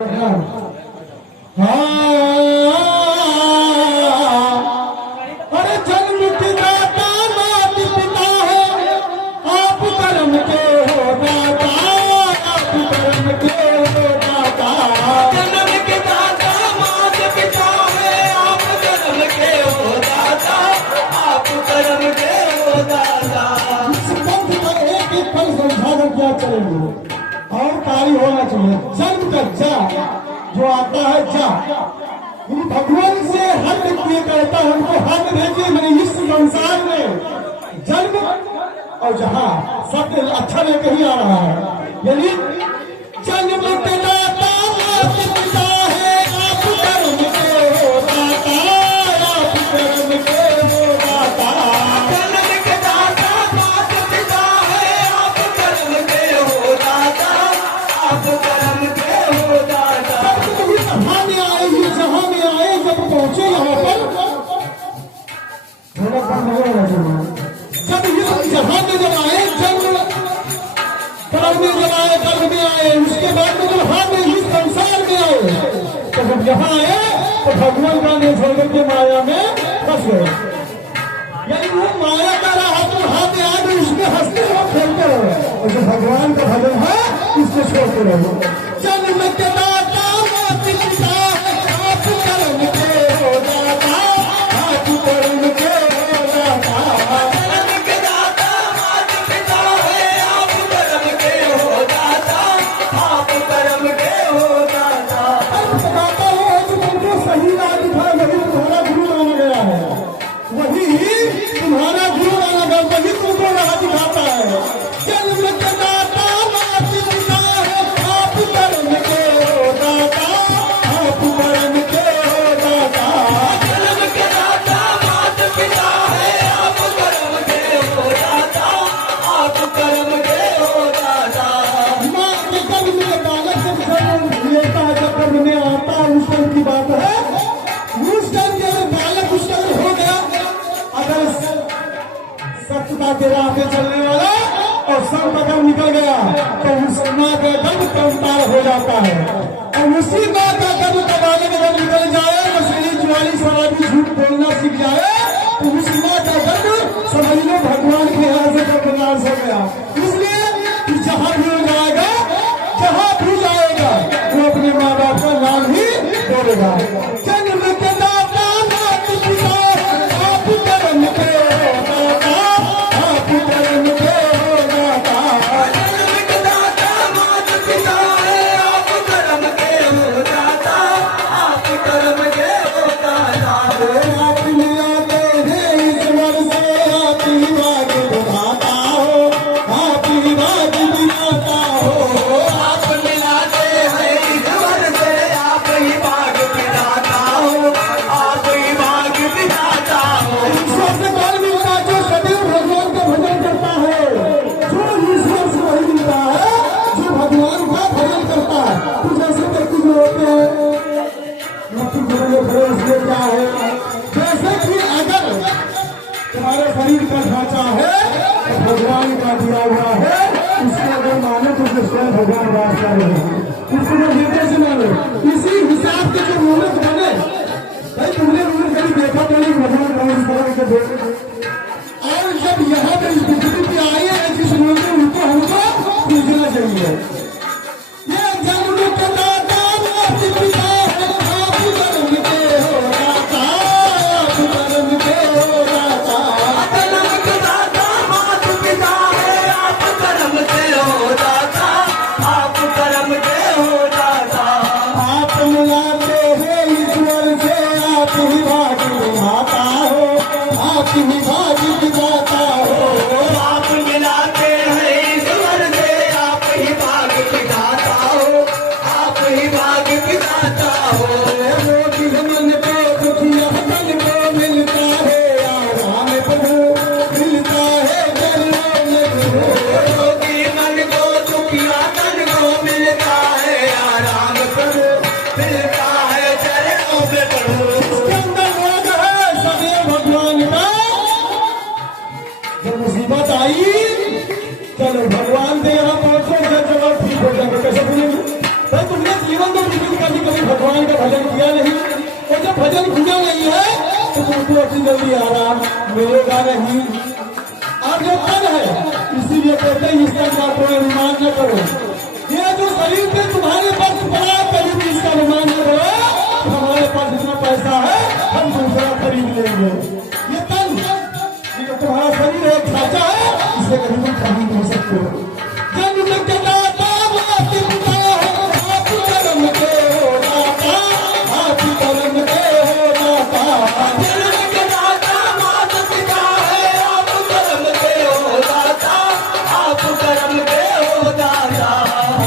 अरे जन्म की दाता मात पिता है, आप कर्म के हो दाता, आप कर्म के हो दाता। जन्म के दाता मात पिता है, आप कर्म के हो दाता, आप कर्म के हो दाता। इस पंथ का एक एक फल समझाकर क्या चलेंगे और कार्य होना चाहिए। जन्म का जा जो आता है जा, भगवान से हर व्यक्ति कहता है हमको हक भेजिए। मैंने इस संसार में जन्म और जहां शब्द अच्छा लेकर ही आ रहा है। यदि जन्म के दाता मात पिता है, आप कर्म के हो दाता, आप कर्म के हो दाता। जन्म के दाता मात पिता है, आप कर्म के हो दाता, आप कर्म के हो दाता। सभा में आए, ये जहां में आए, जब पहुंचे यहाँ पर जब इस जहां में जब आए, जन्म कर्म में जब आए, कर्म में आए, उसके बाद में जब हाथ में इस संसार में आए, तो जब यहाँ आए तो भगवान का ने छोड़ के माया में फंस गए। यानी वो माया का रहा तो हाथ में आए, उसमें हंसते रहो, खेलते रहो, और जो भगवान का भजन है इसको छोड़ते रहो। जन्म के दाता मात पिता है, आप कर्म के हो दाता, आप कर्म के हो दाता। जन्म के दाता मात पिता है, आप कर्म के हो दाता, आप कर्म के हो दाता। बताता है जो तुमको सही राह दिखाए वही तुम्हारा गुरु माना गया है, वही तुम्हारा गुरु माना गया, वही तुमको राह दिखाता है। जन्म के दाता मात पिता है, आप कर्म के हो दाता, आप कर्म के हो दाता। जन्म के दाता मात पिता है, आप कर्म के हो दाता, आप कर्म के हो दाता। माँ के गर्भ में बालक जब जन्म लेता है, जब गर्भ में आता है, उस टाइम की बात है। उस टाइम के अगर बालक उस टाइम हो गया, अगर सत्यता के राह पे चलने वाला और सब कदम निकल गया, तो उस माँ का गर्भ कंपार हो जाता है। और उसी माँ का गर्भ का बालक अगर निकल जाए, मछली ज्वाली शराबी झूठ बोलना सीख जाए, तो उस माँ का गर्भ समझ लो भगवान के यहाँ से नाश हो गया। इसलिए कि जहाँ भी जाएगा, जहाँ भी जाएगा, वो अपने माँ बाप का नाम ही बोलेगा। जन्म के दाता मात पिता है, आप कर्म के हो दाता, आप कर्म के हो दाता। जन्म के दाता मात पिता है, आप कर्म के हो दाता, आप कर्म के हो दाता। आप मिलाते हैं ईश्वर से, आप ही भाग्य विधाता हो, आप ही भाग्य विधाता हो। आप मिलाते हैं ईश्वर से, आप ही भाग विधाता हो, आप ही भाग विधाता हो। ईश्वर से कौन मिलता है? जो सदैव भगवान का भजन करता है, जो ईश्वर से वही मिलता है जो भगवान का भजन करता है। तो जैसे व्यक्ति जो होते हैं मट्टी जोड़े खड़े, उसमें क्या है, जैसे कि अगर तुम्हारे शरीर का ढांचा है तो भगवान का दिया हुआ है, उसको अगर माने तो उसमें स्वयं भगवान वास कर रहे हैं, उसको जो हृदय से माने, इसी हिसाब के जो मूर्ख बने। भाई तुमने मूर्ख कभी देखा तो नहीं भगवान का इस तरह के देख। और जब यहाँ पे इस पृथ्वी पे आए हैं जिस मूर्ख उनको हमको पूजना चाहिए। ये जन्म के दाता मात पिता है, आप कर्म के हो दाता, आप कर्म के हो दाता। जन्म के दाता मात पिता है, आप कर्म के हो दाता, आप कर्म के हो दाता। आप मिलाते हैं ईश्वर से, आप ही भाग्य विधाता हो, आप ही भाग्य विधाता हो। आप मिलाते हैं ईश्वर से, आप ही भाग विधाता हो, आप ही भाग विधाता हो। रोटी मन को दुखिया मन को मिलता है आराम प्रभु, मिलता है चरणों में प्रभु। रोगी मन को दुखिया मन को मिलता है आराम प्रभु, मिलता है चरणों में प्रभु। इसके अंदर रोग है सदैव भगवान का। जब मुसीबत आई, चलो भगवान से यहाँ पहुंचो, जब ठीक हो जाएगा। कैसे बोलेंगे भाई, तुमने जीवन तो भगवान का भजन किया नहीं, और जब भजन किया नहीं है तो तुमको अपनी जल्दी आराम मिलेगा नहीं। आप जो तन है, इसीलिए कहते हैं इस तन का कोई अनुमान न करो। ये जो शरीर पे तुम्हारे पास पड़ा, कभी भी इसका अनुमान न करो हमारे पास इतना पैसा है हम दूसरा खरीद लेंगे। ये तन, ये तुम्हारा शरीर एक ढांचा है, इसे कभी तुम खरीद नहीं सकते हो। जन्म के दाता मात पिता हो, आप कर्म के हो दाता, आप कर्म के हो दाता। जन्म के दाता मात पिता है, आप कर्म के हो दाता, आप कर्म के हो दाता।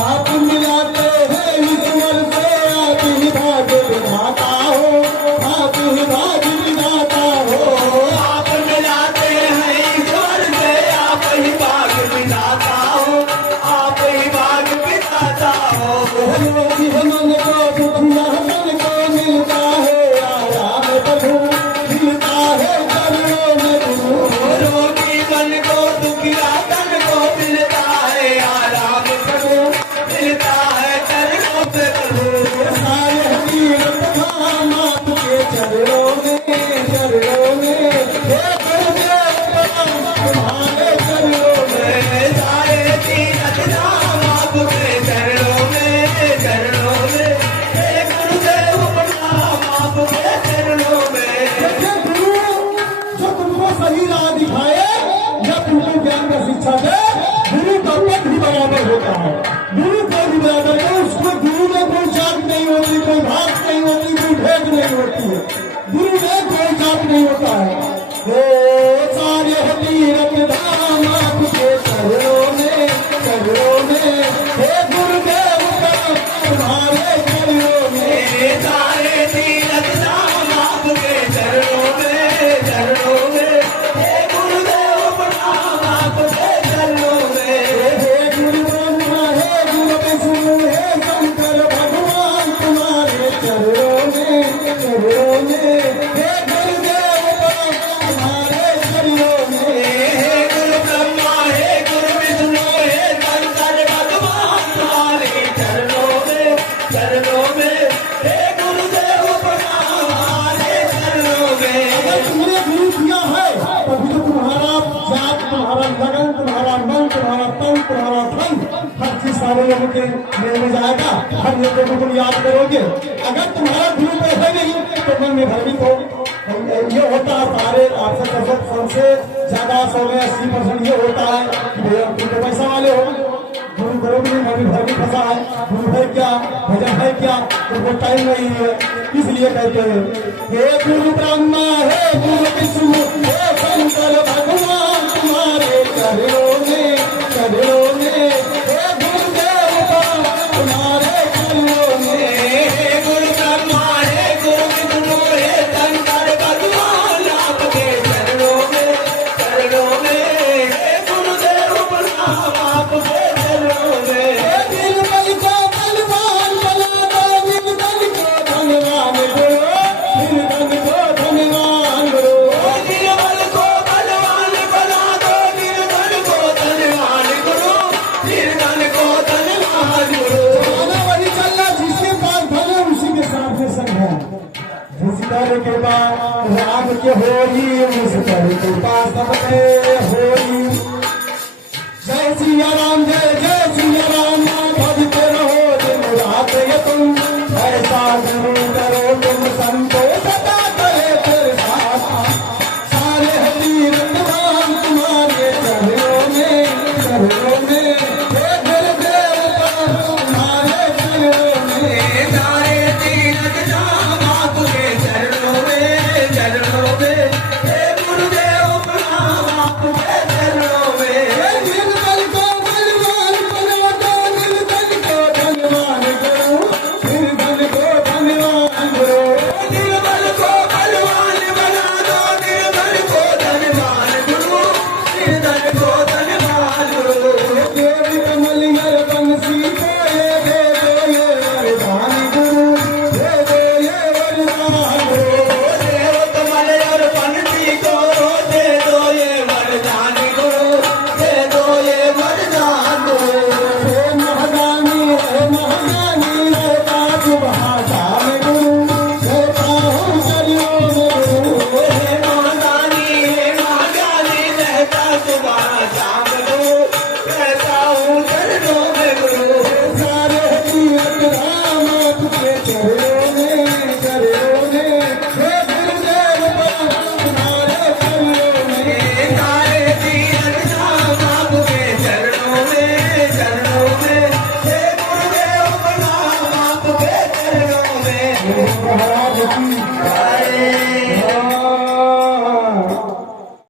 आप मिलाते हैं ईश्वर से, आप ही भाग्य विधाता हो, आप ही भाग्य विधाता हो। आप मिलाते हैं ईश्वर से, आप ही भाग्य विधाता हो, आप ही भाग्य विधाता हो। रोगी मन को दुखिया मन को मिलता है आराम प्रभु, मिलता है चरणों में प्रभु। रोगी मन को दुखिया तन को मिलता है आराम प्रभु, मिलता है चरणों पे प्रभु। सारे तीर्थ धाम आपके चरणों में, चरणों में हे गुरुदेव प्रणाम तुम्हारे चरणों में। सारे तीरथ धाम आपके चरणों में, चरणों में। हे गुरुदेव प्रणाम आपके चरणों में। देखिए गुरु जो तुमको सही राह दिखाए या तुमको ज्ञान का शिक्षा दे, गुरु का पद भी बराबर होता है। गुरु को भी बराबर है, उसमें गुरु में कोई जात नहीं होती, कोई भाग नहीं होती, कोई भेद नहीं होती है। गुरु में कोई जात नहीं होता है। ओ सारे तीरथ धाम आपके चरणों में, चरणों में हे गुरुदेव प्रणाम तुम्हारे चरणों में। हे सारे तीरथ धाम आपके चरणों में, चरणों में। हे गुरुदेव प्रणाम आपके चरणों में। हे गुरु ब्रह्मा हे गुरु विष्णु हे शंकर भगवान तुम्हारे चरणों में, चरणों में हे गुरुदेव प्रणाम तुम्हारे चरणों में। हे गुरु ब्रह्मा हे गुरु विष्णु हे शंकर भगवान तुम्हारे चरणों में, चरणों में। हे गुरुदेव प्रणाम हमारे चरणों में। अगर तुमने गुरु किया है तभी तो तुम्हारा जात, तुम्हारा लगन, तुम्हारा मन, तुम्हारा तन, तुम्हारा धन, हर चीज सारे लोगों के मेल में जाएगा। हर लोगों को तुम याद करोगे। अगर तुम्हारा गुरु पे है नहीं तो मन में भ्रमित हो। ये होता है सारे 68% से ज्यादा 100-80% ये होता है कि भैया तुम तो पैसा वाले हो, गुरु करोगे नहीं, मैं भी घर में फंसा है, गुरु है क्या, भजन है क्या, तुमको टाइम नहीं है। इसलिए कहते हैं हे गुरु ब्रह्मा हे गुरु विष्णु हे शंकर भगवान तुम्हारे चरणों में, चरणों में हे गुरुदेव तुम्हारे चरणों में। हे गुरु ब्रह्मा हे गुरु विष्णु हे शंकर भगवान आपके चरणों में, चरणों में। हे गुरुदेव प्रणाम आपके चरणों में। निर्बल को बलवान बना दो, निर्बल को धनवान करो, निर्बल को धनवान करो। निर्बल को बलवान बना दो, निर्बल को धनवान करो, निर्बल को धनवान करो। जमाना वही चल रहा, जिसके पास धन है उसी के साथ में संग है। जिस तरह के बाद राम के होई, उस तरह के पास सबके होई। जय सिया राम जय जय सिया राम, भजते रहो दिन रात ये तुम, ऐसा गुरु करो तुम संतो सदा करे फिर साथ। सारे तीरथ धाम तुम्हारे चरणों में, चरणों में हे गुरुदेव तुम्हारे चरणों में। सारे तीरथ धाम आपके चरणों में, चरणों में। हे गुरुदेव प्रणाम आपके चरणों में। निर्बल को बलवान बना दो, निर्बल को धनवान करो, जाग लो, कहता हूँ चरणों में